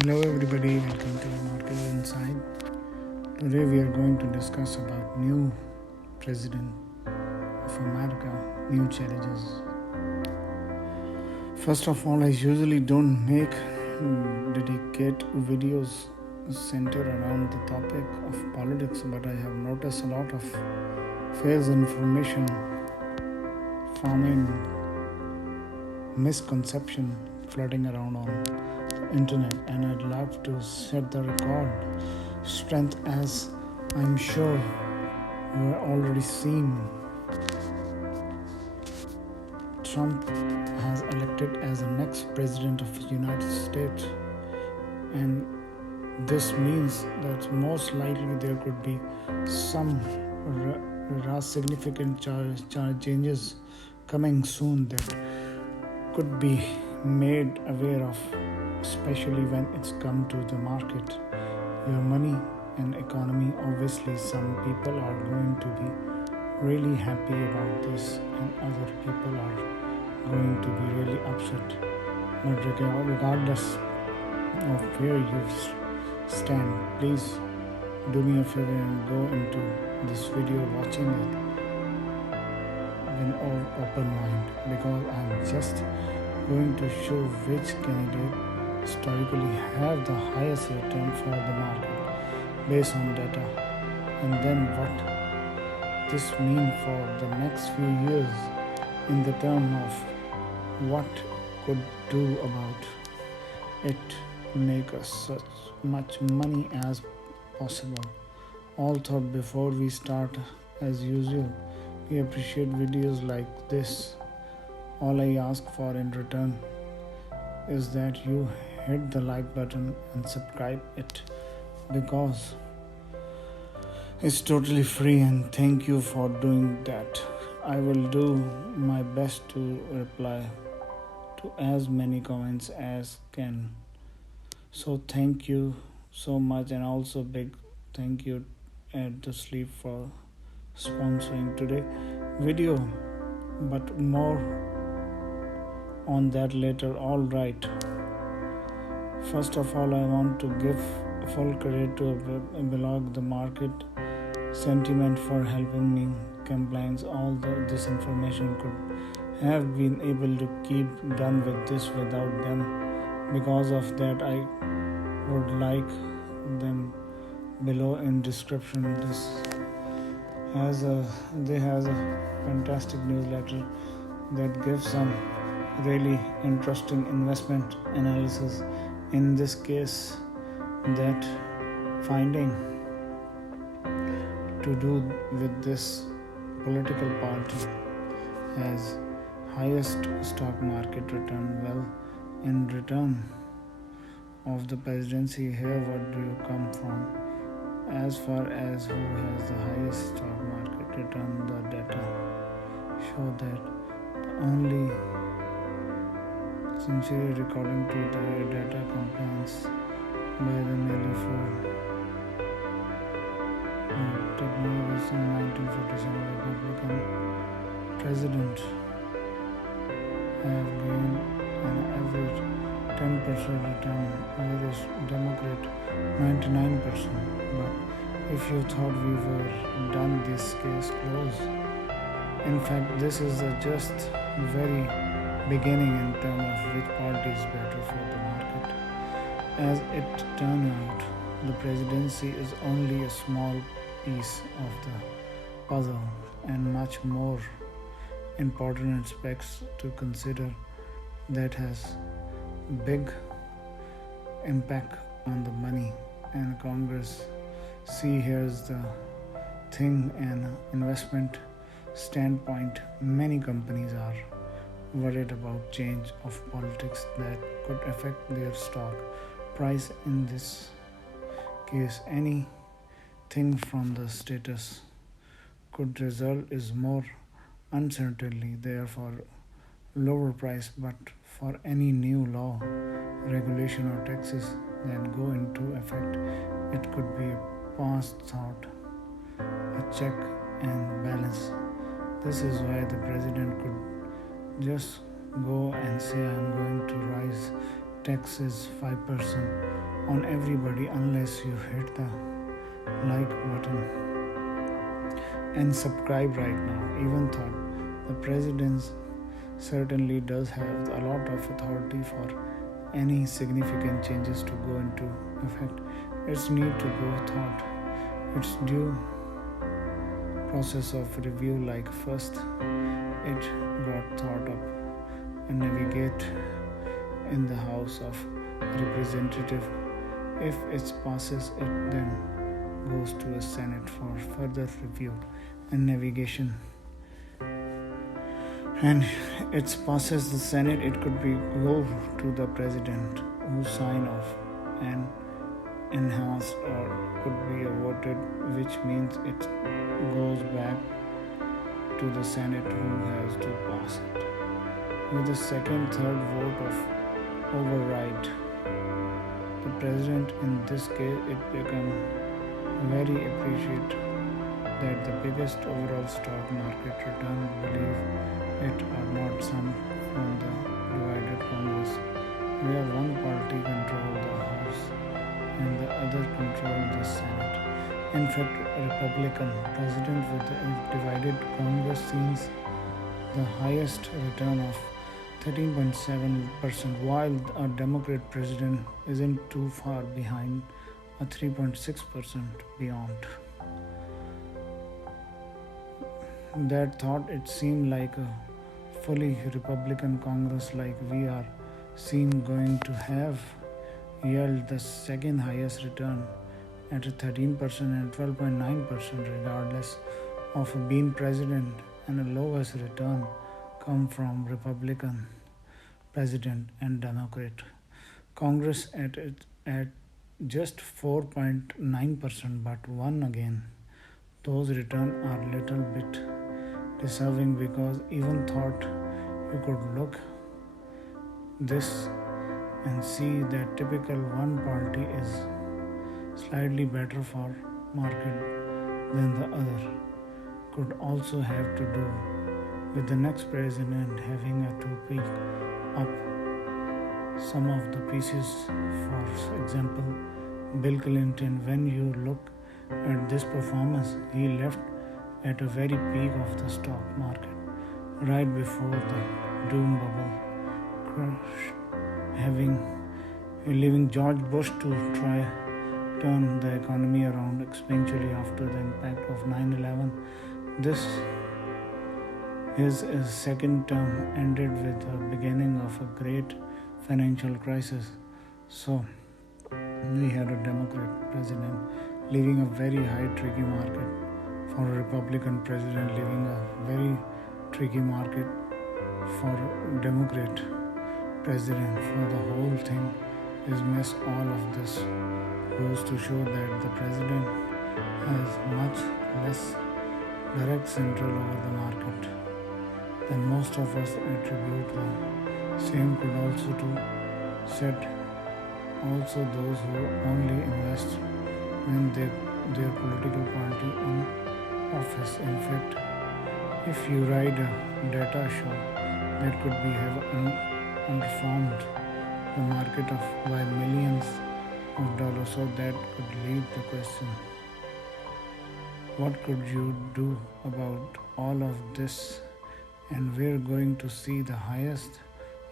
Hello everybody, welcome to Market Inside. Today we are going to discuss about new president of America, new challenges. First of all, I usually don't make dedicate videos centered around the topic of politics, but I have noticed a lot of false information forming misconception floating around on internet, and I'd love to set the record strength, as I'm sure you have already seen. Trump has elected as the next president of the United States, and this means that most likely there could be some significant charge changes coming soon that could be made aware of, especially when it's come to the market, your money and economy. Obviously, some people are going to be really happy about this, and other people are going to be really upset. But regardless of where you stand, please do me a favor and go into this video watching it with an open mind, because I'm just going to show which candidate historically have the highest return for the market based on data, and then what this means for the next few years in the term of what could do about it, make us such much money as possible. All thought before we start, as usual, we appreciate videos like this. All I ask for in return is that you hit the like button and subscribe it, because it's totally free, and thank you for doing that. I will do my best to reply to as many comments as can. So thank you so much, and also big thank you at the Sleep for sponsoring today video, but more on that later. All right, first of all, I want to give full credit to blog the market sentiment for helping me compliance. All this information could have been able to keep done with this without them. Because of that, I would like them below in description. They has a fantastic newsletter that gives some really interesting investment analysis. In this case, that finding to do with this political party has highest stock market return. Well, in return of the presidency, here what do you come from? As far as who has the highest stock market return, the data show that the only century according to the data compliance by the nearly four technologies in 1947 Republican president have gained an average 10% return, whereas Democrat 99%. But if you thought we were done, this case closed. In fact, this is just very beginning in terms of which party is better for the market. As it turned out, the presidency is only a small piece of the puzzle, and much more important aspects to consider that has big impact on the money and Congress. See, here's the thing: an investment standpoint, many companies are worried about change of politics that could affect their stock price. In this case, anything from the status could result is more uncertainty, therefore lower price. But for any new law, regulation or taxes that go into effect, it could be a past thought, a check and balance. This is why the president could just go and say, I'm going to rise tax is 5% on everybody unless you hit the like button and subscribe right now. Even though the president certainly does have a lot of authority for any significant changes to go into effect, it's need to go thought. It's due process of review. Like first, it got thought up and navigate in the House of Representative. If it passes, it then goes to a Senate for further review and navigation. And it passes the Senate, it could be go to the president who sign off and enhanced or could be voted, which means it goes back to the Senate who has to pass it. With the second, third vote of override, the president in this case, it become very appreciate that the biggest overall stock market return, believe it or not, some from the divided Congress, where one party control the House and the other control the Senate. In fact, a Republican president with the divided Congress sees the highest return of 13.7%, while a Democrat president isn't too far behind, a 3.6% beyond. That thought, it seemed like a fully Republican Congress like we are seeing going to have yield the second highest return at 13% and 12.9% regardless of being president, and the lowest return come from Republican president and Democrat Congress at just 4.9%, but one again those returns are little bit deserving, because even thought you could look this and see that typical one party is slightly better for market than the other, could also have to do with the next president having to pick up some of the pieces. For example, Bill Clinton, when you look at this performance, he left at a very peak of the stock market right before the doom bubble crash, leaving George Bush to try turn the economy around, especially after the impact of 9/11. His second term ended with the beginning of a great financial crisis. So we had a Democrat president leaving a very high tricky market, for a Republican president leaving a very tricky market, for Democrat president, for the whole thing is mess. All of this goes to show that the president has much less direct control over the market than most of us attribute. The same could also to set also those who only invest when their political party in office. In fact, if you ride a data show that could be have underformed the market of by millions of dollars, so that could lead the question, what could you do about all of this? And we're going to see the highest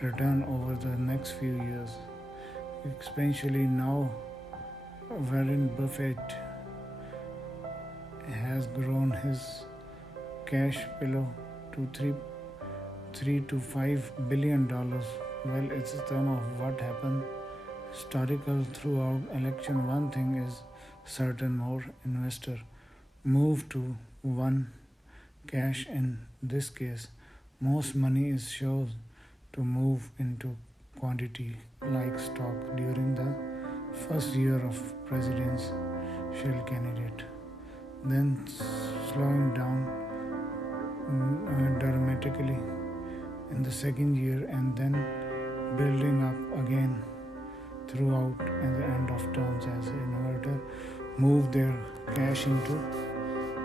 return over the next few years, especially now Warren Buffett has grown his cash below to three to $5 billion. Well, it's a term of what happened historical throughout election. One thing is certain, more investor move to one cash. In this case, most money is shown to move into quantity like stock during the first year of presidential candidate, then slowing down dramatically in the second year, and then building up again throughout at the end of terms as investor move their cash into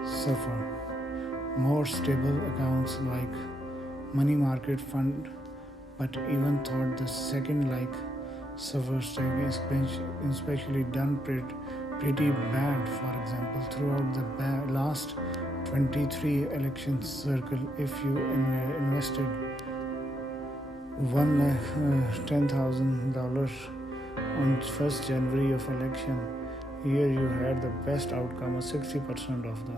suffer more stable accounts like money market fund. But even thought the second like suffers, especially done pretty bad. For example, throughout the last 23 election circle, if you invested $110,000 on 1st January of election, here you had the best outcome of 60% of the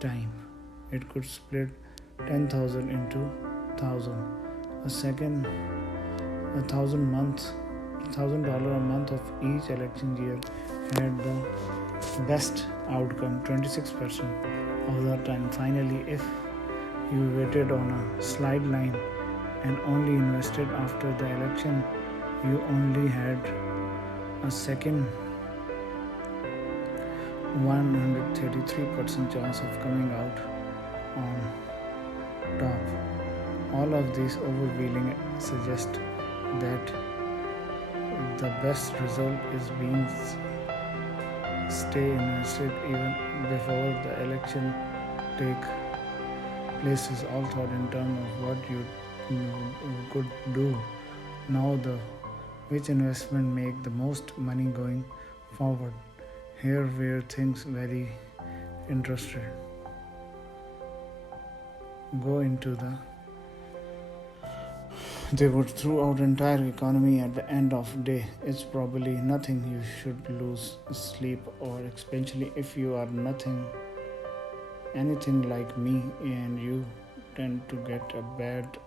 time. It could split 10,000 into 1,000. A second, $1,000 a month of each election year had the best outcome 26% of the time. Finally, if you waited on a slide line and only invested after the election, you only had a second 133% chance of coming out on top. All of these overwhelming suggest that the best result is being stay invested even before the election take place is all thought in terms of what you could do now, the which investment make the most money going forward. Here where things very interested. Go into they would throughout entire economy at the end of day. It's probably nothing you should lose sleep or, especially if you are anything like me and you tend to get a bad